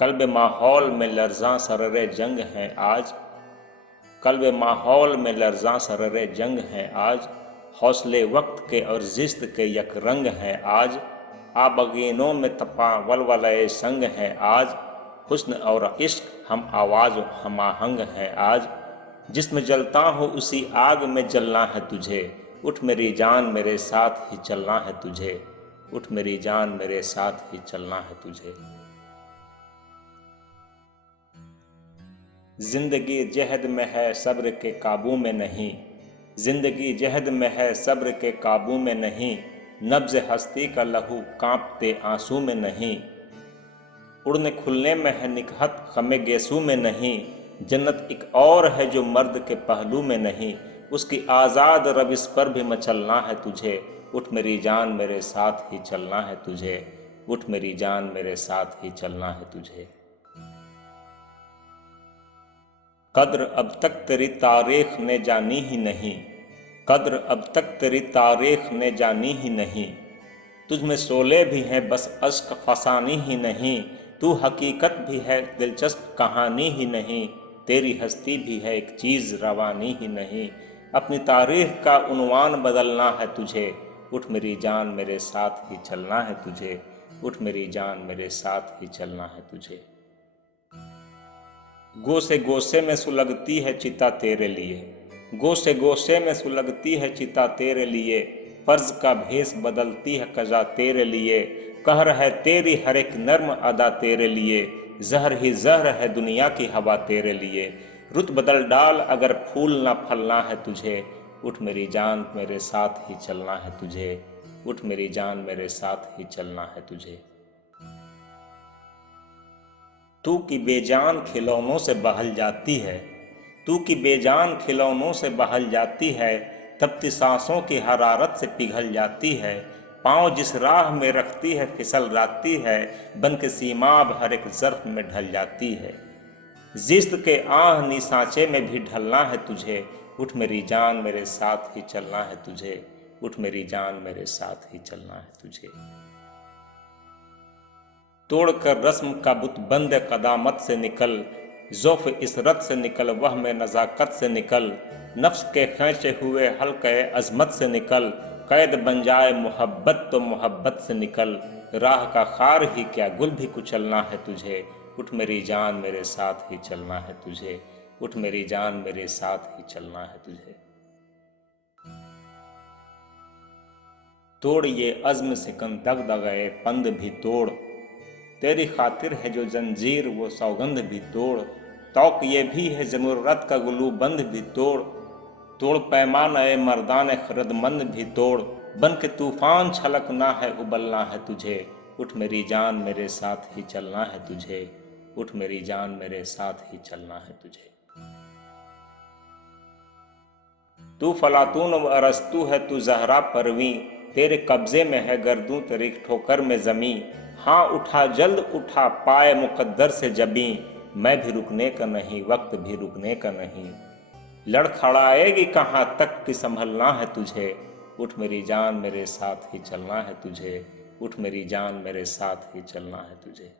कल्ब माहौल में लर्ज़ां सररे जंग हैं आज, कल्ब माहौल में लर्ज़ां सररे जंग हैं आज। हौसले वक्त के और ज़िस्त के यक रंग हैं आज, आबगीनों में तपा वलवले संग हैं आज। हुस्न और इश्क हम आवाज़ हमाहंग हैं आज, जिसमें जलता हूँ उसी आग में जलना है तुझे। उठ मेरी जान मेरे साथ ही चलना है तुझे, उठ मेरी जान मेरे साथ ही चलना है तुझे। जिंदगी जहद में है सब्र के काबू में नहीं, जिंदगी जहद में है सब्र के काबू में नहीं। नब्ज़ हस्ती का लहू कांपते आंसू में नहीं, उड़ने खुलने में है निकहत ख़मे गेसू में नहीं। जन्नत एक और है जो मर्द के पहलू में नहीं, उसकी आज़ाद रविश पर भी मचलना है तुझे। उठ मेरी जान मेरे साथ ही चलना है तुझे, उठ मेरी जान मेरे साथ ही चलना है तुझे। कद्र अब तक तेरी तारीख ने जानी ही नहीं, कद्र अब तक तेरी तारीख ने जानी ही नहीं। तुझ में शोले भी हैं बस अश्क फसानी ही नहीं, तू हकीकत भी है दिलचस्प कहानी ही नहीं। तेरी हस्ती भी है एक चीज़ रवानी ही नहीं, अपनी तारीख का उन्वान बदलना है तुझे। उठ मेरी जान मेरे साथ ही चलना है तुझे, उठ मेरी जान मेरे साथ ही चलना है तुझे। गोसे गोसे में सुलगती है चिता तेरे लिए, गोसे गोसे में सुलगती है चिता तेरे लिए। फर्ज का भेस बदलती है कजा तेरे लिए, कहर है तेरी हर एक नर्म अदा तेरे लिए। जहर ही जहर है दुनिया की हवा तेरे लिए, रुत बदल डाल अगर फूल ना फलना है तुझे। उठ मेरी जान मेरे साथ ही चलना है तुझे, उठ मेरी जान मेरे साथ ही चलना है तुझे। तू की बेजान खिलौनों से बहल जाती है, तू की बेजान खिलौनों से बहल जाती है। तपती सांसों की हरारत से पिघल जाती है, पाँव जिस राह में रखती है फिसल जाती है। बन के सीमाब हर एक ज़र्फ़ में ढल जाती है, जिस्त के आह नी सांचे में भी ढलना है तुझे। उठ मेरी जान मेरे साथ ही चलना है तुझे, उठ मेरी जान मेरे साथ ही चलना है तुझे। तोड़कर रस्म का बुत बंद कदामत से निकल, ज़ौफ़ इसरत से निकल वह में नज़ाकत से निकल। नफ्स के खींचे हुए हल्के अज़मत से निकल, कैद बन जाए मोहब्बत तो मोहब्बत से निकल। राह का खार ही क्या गुल भी कुचलना है तुझे, उठ मेरी जान मेरे साथ ही चलना है तुझे, उठ मेरी जान मेरे साथ ही चलना है तुझे। तोड़ ये अज़्म सिकन दगदगाए पंद भी तोड़, तेरी खातिर है जो जंजीर वो सौगंध भी तोड़। तौक ये भी है ज़रूरत का गुलू बंद भी तोड़, तोड़ पैमान ए मर्दान खरदमंद भी तोड़। बन के तूफ़ान छलकना है उबलना है तुझे, उठ मेरी जान मेरे साथ ही चलना है तुझे, उठ मेरी जान मेरे साथ ही चलना है तुझे। तू फलातून व अरस्तू है तू ज़हरा परवीं, तेरे कब्ज़े में है गर्दूं तेरी ठोकर में ज़मीं। हाँ उठा जल्द उठा पाए मुकद्दर से जबीं, मैं भी रुकने का नहीं वक्त भी रुकने का नहीं। लड़खड़ाएगी कहाँ तक कि संभलना है तुझे, उठ मेरी जान मेरे साथ ही चलना है तुझे, उठ मेरी जान मेरे साथ ही चलना है तुझे।